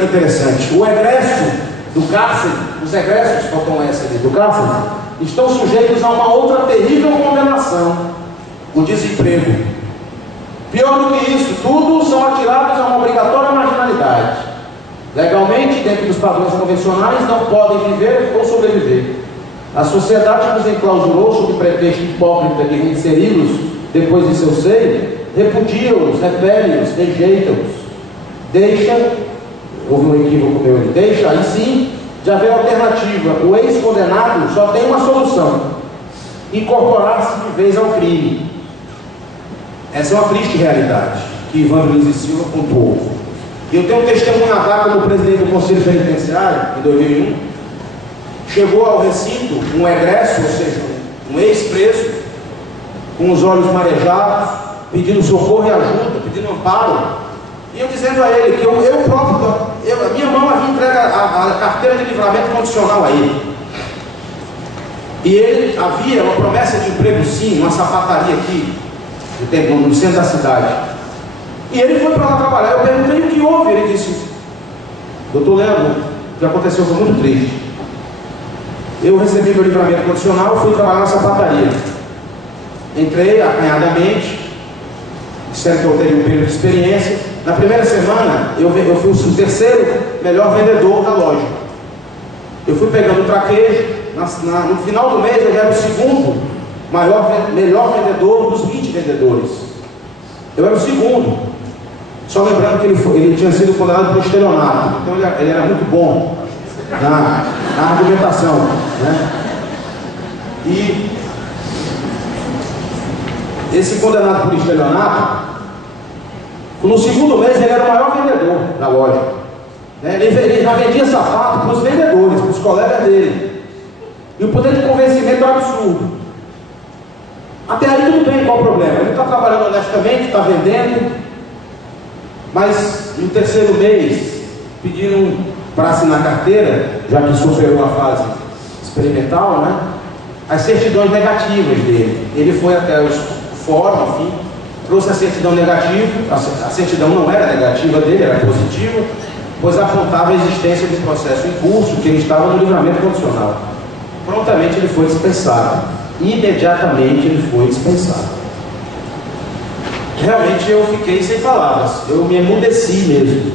que interessante. O egresso do cárcere, os egressos, faltam essa ali, do cárcere, estão sujeitos a uma outra terrível condenação: o desemprego. Pior do que isso, tudo são atirados a uma obrigatória marginalidade. Legalmente, dentro dos padrões convencionais, não podem viver ou sobreviver. A sociedade nos enclausurou sob pretexto hipócrita de reinseri-los depois de seu seio, repudia-os, repele-os, rejeita-os. Deixa, houve um equívoco meu, deixa, aí sim, de haver alternativa. O ex-condenado só tem uma solução: incorporar-se de vez ao crime. Essa é uma triste realidade que Evandro Lins e Silva pontuou. Eu tenho um testemunho a dar como presidente do Conselho Penitenciário, em 2001. Chegou ao recinto um egresso, ou seja, um ex-preso, com os olhos marejados, pedindo socorro e ajuda, pedindo amparo. E eu dizendo a ele que a minha mão havia entregue a carteira de livramento condicional a ele. E ele havia uma promessa de emprego, sim, uma sapataria aqui, no centro da cidade. E ele foi para lá trabalhar. Eu perguntei o que houve. Ele disse: doutor Leandro, o que aconteceu foi muito triste. Eu recebi meu livramento condicional e fui trabalhar na sapataria. Entrei acanhadamente, disseram que eu teria um período de experiência. Na primeira semana, eu fui o terceiro melhor vendedor da loja. Eu fui pegando o traquejo. No final do mês, eu era o segundo melhor vendedor dos 20 vendedores. Eu era o segundo. Só lembrando que ele tinha sido condenado por estelionato. Então ele era muito bom na argumentação, né? E esse condenado por estelionato, no segundo mês ele era o maior vendedor da loja, né? Ele já vendia sapato para os vendedores, para os colegas dele. E o poder de convencimento era absurdo. Até aí tudo bem, qual o problema? Ele está trabalhando honestamente, está vendendo, mas no terceiro mês pediram para assinar carteira, já que superou a fase experimental, né? As certidões negativas dele. Ele foi até o fórum, enfim, trouxe a certidão negativa. A certidão não era negativa dele, era positiva, pois apontava a existência de um processo em curso, que ele estava no livramento condicional. Prontamente ele foi dispensado. Imediatamente ele foi dispensado. Realmente eu fiquei sem palavras, eu me emudeci mesmo,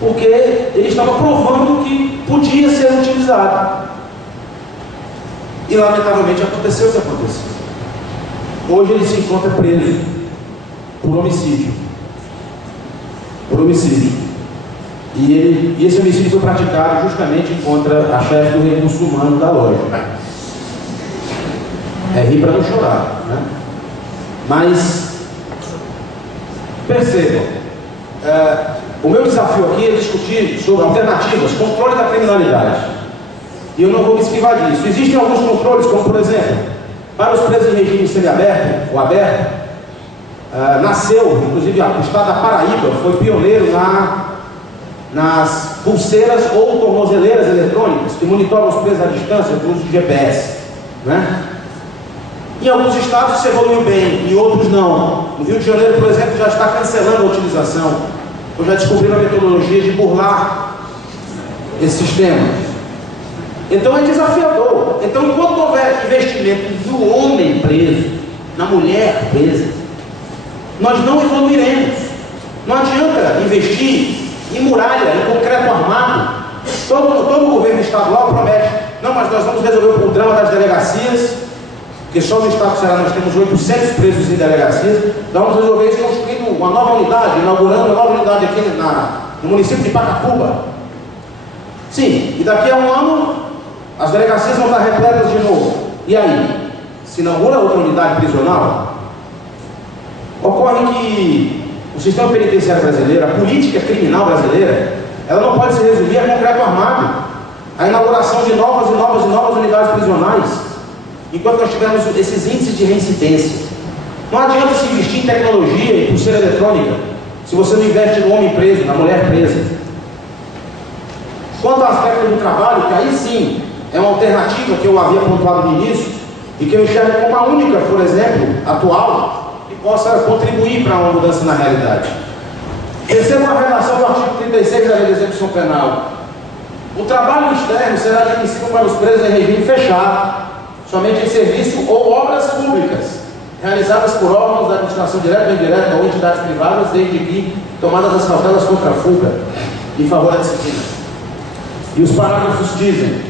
porque ele estava provando que podia ser utilizado. E lamentavelmente aconteceu o que aconteceu. Hoje ele se encontra preso por homicídio. Por homicídio. E esse homicídio foi praticado justamente contra a chefe do recurso humano da loja. É rir para não chorar, né? Mas percebam, o meu desafio aqui é discutir sobre alternativas, controle da criminalidade. E eu não vou me esquivar disso. Existem alguns controles, como por exemplo, para os presos em regime semiaberto ou aberto, nasceu, inclusive o estado da Paraíba foi pioneiro nas pulseiras ou tornozeleiras eletrônicas que monitoram os presos à distância com uso de GPS, né? Em alguns estados isso evoluiu bem, em outros não. No Rio de Janeiro, por exemplo, já está cancelando a utilização, ou já descobriram a metodologia de burlar esse sistema. Então é desafiador. Então, enquanto houver investimento no homem preso, na mulher presa, nós não evoluiremos. Não adianta investir em muralha, em concreto armado. Todo governo estadual promete: não, mas nós vamos resolver o drama das delegacias, porque só no estado do Ceará nós temos 800 presos em delegacias. Vamos resolver isso construindo uma nova unidade, inaugurando uma nova unidade aqui no município de Patacuba. Sim, e daqui a um ano as delegacias vão estar repletas de novo. E aí? Se inaugura outra unidade prisional? Ocorre que o sistema penitenciário brasileiro, a política criminal brasileira, ela não pode se resumir a concreto armado, a inauguração de novas unidades prisionais, enquanto nós tivermos esses índices de reincidência. Não adianta se investir em tecnologia e pulseira eletrônica se você não investe no homem preso, na mulher presa. Quanto ao aspecto do trabalho, que aí sim é uma alternativa que eu havia pontuado no início e que eu enxergo como a única, por exemplo, atual, que possa contribuir para uma mudança na realidade. Percebam a relação do artigo 36 da Lei de Execução Penal. O trabalho externo será admissível para os presos em regime fechado, somente em serviço ou obras públicas, realizadas por órgãos da administração direta ou indireta ou entidades privadas, desde que tomadas as cautelas contra a fuga em favor da disciplina. E os parágrafos dizem: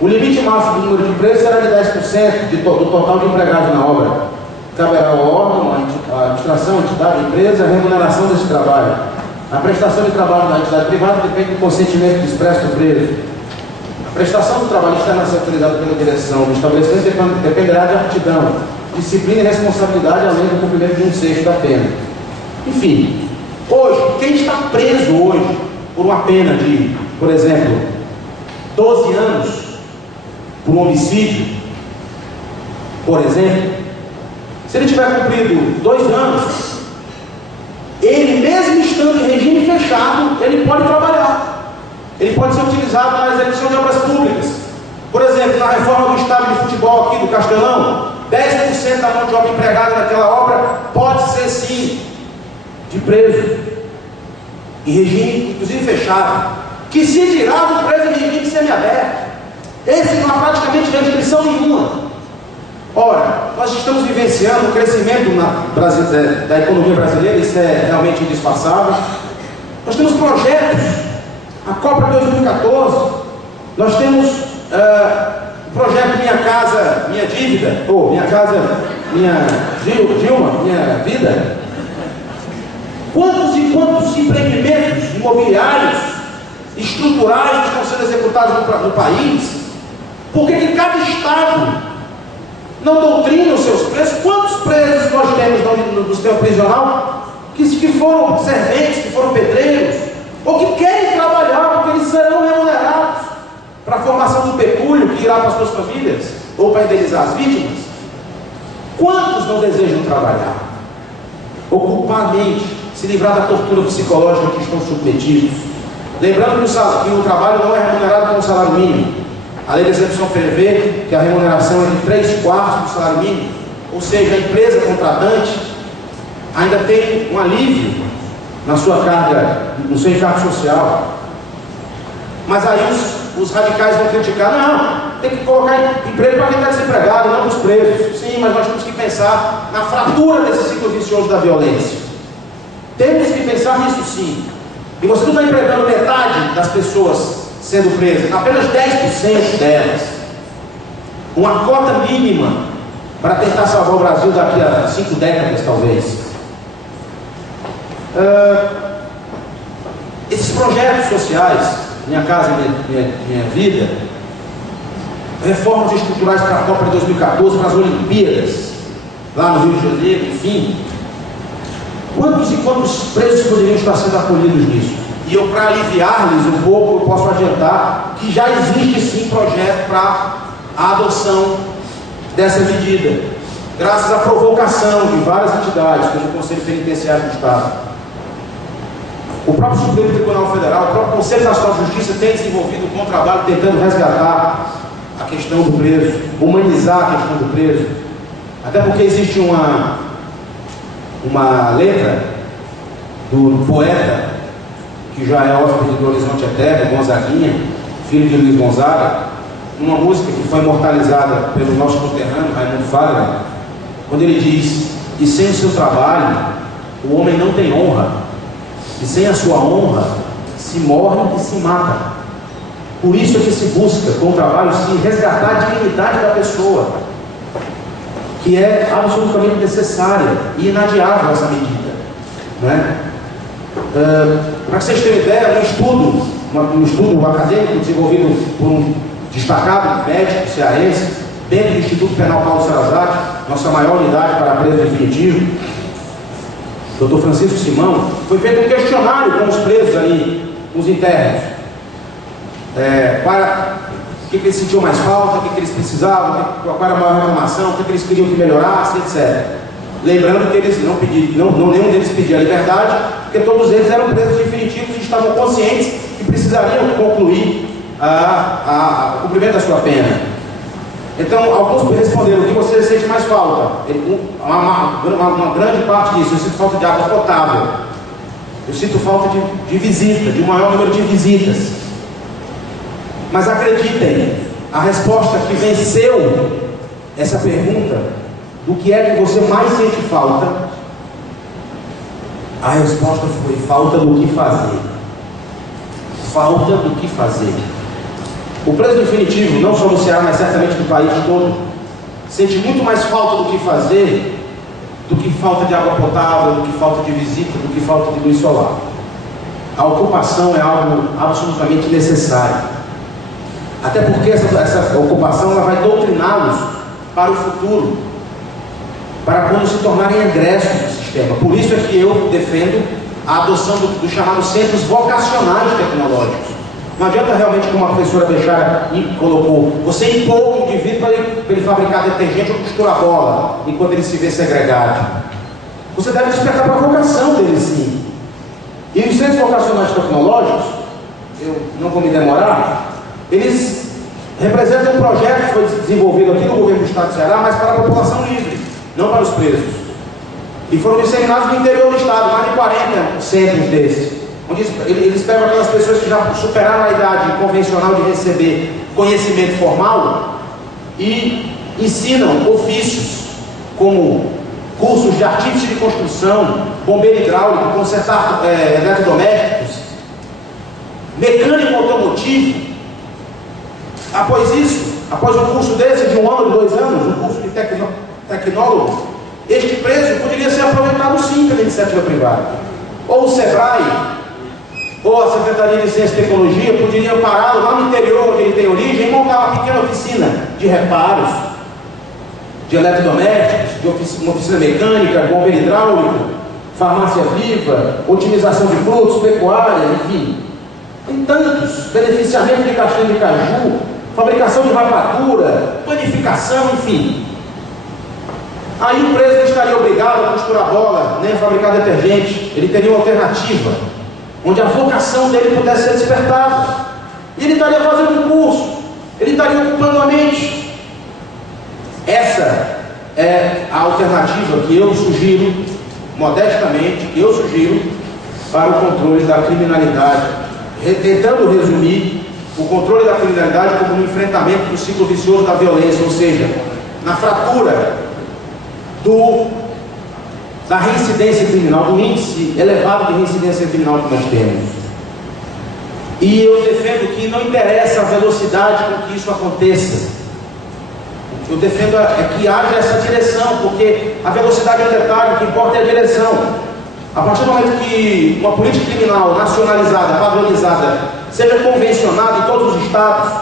o limite máximo do número de presos será de 10% do total de empregados na obra. Caberá ao órgão, à administração, à entidade, à empresa, a remuneração desse trabalho. A prestação de trabalho da entidade privada depende do consentimento expresso do preso. A prestação do trabalho externo a ser autorizado pela direção do estabelecimento dependerá de aptidão, disciplina e responsabilidade, além do cumprimento de 1/6 da pena. Enfim, hoje, quem está preso hoje por uma pena de, por exemplo, 12 anos por um homicídio, por exemplo, se ele tiver cumprido 2 anos, ele mesmo estando em regime fechado, ele pode trabalhar. Ele pode ser utilizado na execução de obras públicas. Por exemplo, na reforma do estádio de futebol aqui do Castelão, 10% da mão de obra empregada naquela obra pode ser sim de preso, em regime inclusive fechado, que se dirá do preso em regime semiaberto. Esse não há praticamente restrição nenhuma. Ora, nós estamos vivenciando o crescimento da economia brasileira, isso é realmente indispensável. Nós temos projetos, a Copa de 2014, nós temos o projeto Minha Casa, Minha Dívida, ou Minha Casa, Minha Dilma, Minha Vida. Quantos e quantos empreendimentos imobiliários, estruturais estão sendo executados no país? Por que cada estado não doutrina os seus presos? Quantos presos nós temos no sistema prisional que foram serventes, que foram pedreiros, ou que querem trabalhar porque eles serão remunerados para a formação do pecúlio que irá para as suas famílias, ou para indenizar as vítimas? Quantos não desejam trabalhar, ocupar a mente, se livrar da tortura psicológica que estão submetidos? Lembrando que o trabalho não é remunerado com o salário mínimo. A lei de execução prevê que a remuneração é de 3/4 do salário mínimo, ou seja, a empresa contratante ainda tem um alívio na sua carga, no seu encargo social. Mas aí os radicais vão criticar: não, tem que colocar emprego para quem está desempregado, não para os presos. Sim, mas nós temos que pensar na fratura desse ciclo vicioso da violência. Temos que pensar nisso sim. E você não está empregando metade das pessoas sendo presas, apenas 10% delas. Uma cota mínima para tentar salvar o Brasil daqui a 5 décadas, talvez. Esses projetos sociais, Minha Casa, Minha Vida, reformas estruturais para a Copa de 2014, para as Olimpíadas, lá no Rio de Janeiro, enfim. Quantos e quantos presos poderiam estar sendo acolhidos nisso? E eu, para aliviar-lhes um pouco, eu posso adiantar que já existe sim projeto para a adoção dessa medida, graças à provocação de várias entidades, como o Conselho Penitenciário do Estado. O próprio Supremo Tribunal Federal, o próprio Conselho Nacional de Justiça tem desenvolvido um bom trabalho tentando resgatar a questão do preso, humanizar a questão do preso. Até porque existe uma letra do poeta, que já é hóspede do Horizonte Eterno, Gonzaguinha, filho de Luiz Gonzaga, uma música que foi imortalizada pelo nosso conterrâneo Raimundo Fagner, quando ele diz que sem o seu trabalho o homem não tem honra, e sem a sua honra se morre e se mata. Por isso é que se busca com o trabalho sim resgatar a dignidade da pessoa, que é absolutamente necessária e inadiável essa medida, não é? Para que vocês tenham ideia, um estudo acadêmico desenvolvido por um destacado médico cearense, dentro do Instituto Penal Paulo Salazar, nossa maior unidade para preso definitivo, Dr. Francisco Simão, foi feito um questionário com os presos ali, os internos, para o que eles sentiam mais falta, o que eles precisavam, qual era a maior reclamação, o que eles queriam que melhorasse, etc. Lembrando que eles não pediram, nenhum deles pedia liberdade, porque todos eles eram presos definitivos e estavam conscientes que precisariam concluir o cumprimento da sua pena. Então, alguns responderam: o que você sente mais falta? Uma grande parte disso, eu sinto falta de água potável. Eu sinto falta de visita, de um maior número de visitas. Mas acreditem, a resposta que venceu essa pergunta, do que é que você mais sente falta, a resposta foi falta do que fazer. Falta do que fazer. O preso definitivo, não só no Ceará, mas certamente no país todo, sente muito mais falta do que fazer, do que falta de água potável, do que falta de visita, do que falta de luz solar. A ocupação é algo absolutamente necessário. Até porque essa ocupação ela vai doutriná-los para o futuro, para quando se tornarem egressos do sistema. Por isso é que eu defendo a adoção dos chamados centros vocacionais tecnológicos. Não adianta realmente, como a professora Bechara colocou, você impor um indivíduo para ele fabricar detergente ou costurar bola, enquanto ele se vê segregado. Você deve despertar para a vocação dele, sim. E os centros vocacionais tecnológicos, eu não vou me demorar, eles representam um projeto que foi desenvolvido aqui no governo do Estado do Ceará, mas para a população livre, não para os presos. E foram disseminados no interior do Estado, mais de 40 centros desses, onde eles pegam aquelas pessoas que já superaram a idade convencional de receber conhecimento formal e ensinam ofícios como cursos de artífice de construção, bombeiro hidráulico, consertar eletrodomésticos, mecânico automotivo. Após isso, após um curso desse de 1 ano, de 2 anos, um curso de tecnólogo, este preso poderia ser aproveitado sim pela iniciativa privada. Ou o SEBRAE, ou a Secretaria de Ciência e Tecnologia poderiam pará-lo lá no interior onde ele tem origem e montar uma pequena oficina de reparos, de eletrodomésticos, uma oficina mecânica, bombeiro hidráulico, farmácia viva, otimização de frutos, pecuária, enfim. Tem tantos, beneficiamento de castanha de caju, fabricação de rapadura, panificação, enfim. Aí o preso não estaria obrigado a costurar bola, nem a fabricar detergente. Ele teria uma alternativa, onde a vocação dele pudesse ser despertada. E ele estaria fazendo um curso, ele estaria ocupando a mente. Essa é a alternativa que eu sugiro, modestamente, para o controle da criminalidade, tentando resumir o controle da criminalidade como um enfrentamento do ciclo vicioso da violência, ou seja, na fratura da reincidência criminal, do índice elevado de reincidência criminal que nós temos. E eu defendo que não interessa a velocidade com que isso aconteça. Eu defendo que haja essa direção, porque a velocidade é o detalhe, o que importa é a direção. A partir do momento que uma política criminal nacionalizada, padronizada, seja convencionada em todos os estados,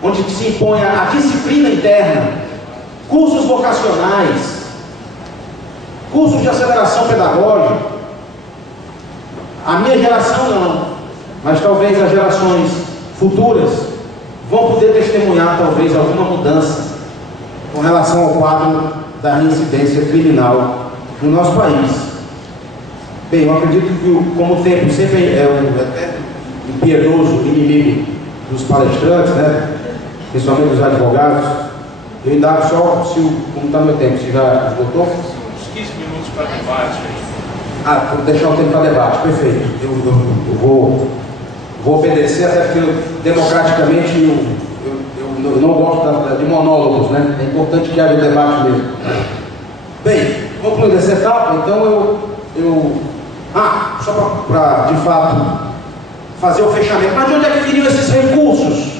onde se impõe a disciplina interna, cursos vocacionais, cursos de aceleração pedagógica, a minha geração não, mas talvez as gerações futuras vão poder testemunhar talvez alguma mudança com relação ao quadro da reincidência criminal no nosso país. Bem, eu acredito que, como o tempo sempre é um impiedoso inimigo dos palestrantes, né? Principalmente dos advogados, eu indago só como está meu tempo, se já esgotou? Uns 15 minutos para debate. Vou deixar o tempo para debate, perfeito. Eu vou obedecer, até porque democraticamente eu não gosto de monólogos, né? É importante que haja debate mesmo. Bem, concluindo essa etapa, então só para de fato fazer o fechamento. Mas de onde é que viriam esses recursos,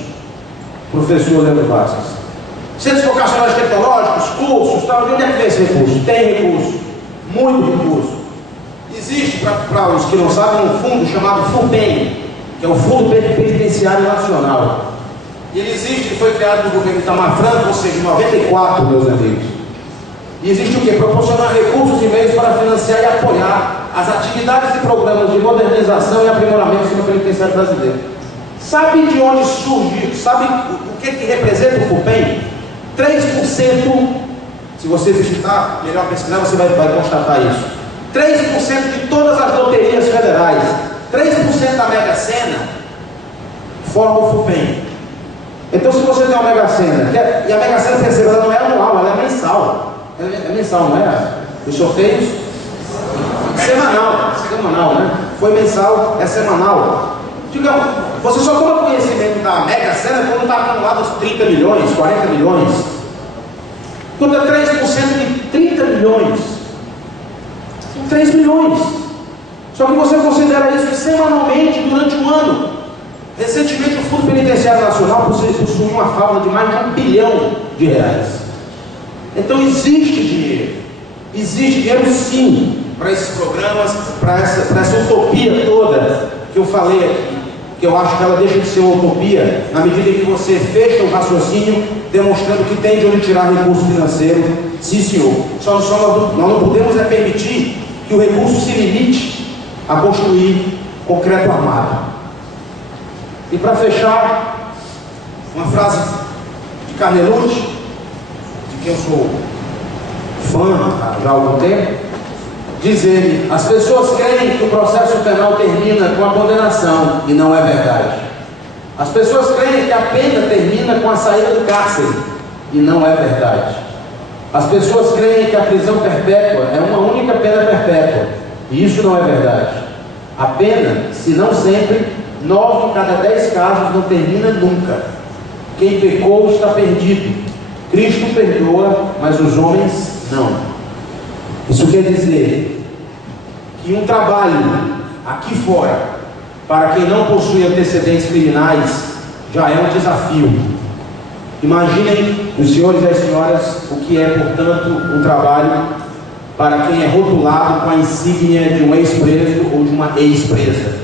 professor Leandro Vasquez? Centros vocacionais tecnológicos, cursos, tal, de onde é que vem esse recurso? Tem recurso, muito recurso. Existe, para os que não sabem, um fundo chamado FUPEN, que é o Fundo Penitenciário Nacional. E ele existe, foi criado no governo Itamar Franco, ou seja, em 94, meus amigos. E existe o quê? Proporcionar recursos e meios para financiar e apoiar as atividades e programas de modernização e aprimoramento do sistema penitenciário brasileiro. Sabe de onde surgiu? Sabe o que representa o FUPEN? 3%, se você visitar, melhor pesquisar, você vai constatar isso. 3% de todas as loterias federais, 3% da Mega Sena, forma o FUPEN. Então, se você tem uma Mega Sena, e a Mega Sena, perceba, ela não é anual, ela é mensal. É mensal, não é? Os sorteios? Semanal, né? foi mensal, é semanal. Digamos, você só toma conhecimento da Mega Sena quando está acumulado os 30 milhões, 40 milhões. Quando é 3% de 30 milhões. São 3 milhões. Só que você considera isso semanalmente durante um ano. Recentemente o Fundo Penitenciário Nacional possui uma fábula de mais de R$1 bilhão. Então existe dinheiro sim para esses programas, para essa utopia toda que eu falei aqui, que eu acho que ela deixa de ser uma utopia na medida em que você fecha o raciocínio demonstrando que tem de onde tirar recurso financeiro. Sim, senhor. Nós não podemos permitir que o recurso se limite a construir concreto armado. E para fechar, uma frase de Carnelucci, de quem eu sou fã já há algum tempo, diz ele: as pessoas creem que o processo penal termina com a condenação, e não é verdade. As pessoas creem que a pena termina com a saída do cárcere, e não é verdade. As pessoas creem que a prisão perpétua é uma única pena perpétua, e isso não é verdade. A pena, se não sempre, 9 em cada 10 casos não termina nunca. Quem pecou está perdido. Cristo perdoa, mas os homens não. Isso quer dizer que um trabalho aqui fora, para quem não possui antecedentes criminais, já é um desafio. Imaginem, os senhores e as senhoras, o que é, portanto, um trabalho para quem é rotulado com a insígnia de um ex-preso ou de uma ex-presa.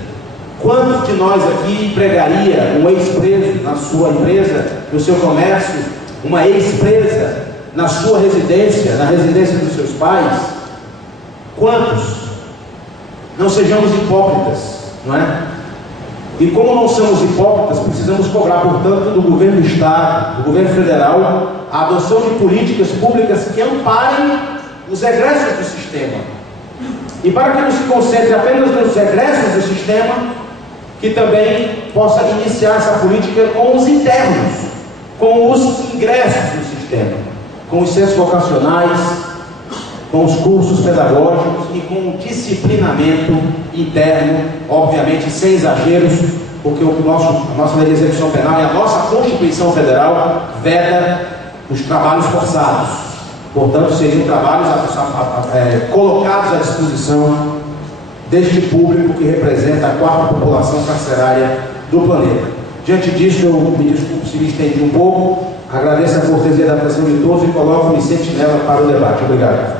Quantos de nós aqui empregaria um ex-preso na sua empresa, no seu comércio, uma ex-presa na sua residência, na residência dos seus pais? Quantos? Não sejamos hipócritas, não é? E como não somos hipócritas, precisamos cobrar, portanto, do governo do Estado, do governo federal, a adoção de políticas públicas que amparem os egressos do sistema. E para que não se concentre apenas nos egressos do sistema, que também possa iniciar essa política com os internos, com os ingressos do sistema, com os centros vocacionais, com os cursos pedagógicos e com o disciplinamento interno, obviamente sem exageros, porque a nossa lei de execução penal e a nossa Constituição Federal veda os trabalhos forçados. Portanto, seriam trabalhos colocados à disposição deste público que representa a 4ª população carcerária do planeta. Diante disso, eu me desculpo se me estendi um pouco, agradeço a cortesia da atenção de todos e coloco-me sentinela para o debate. Obrigado.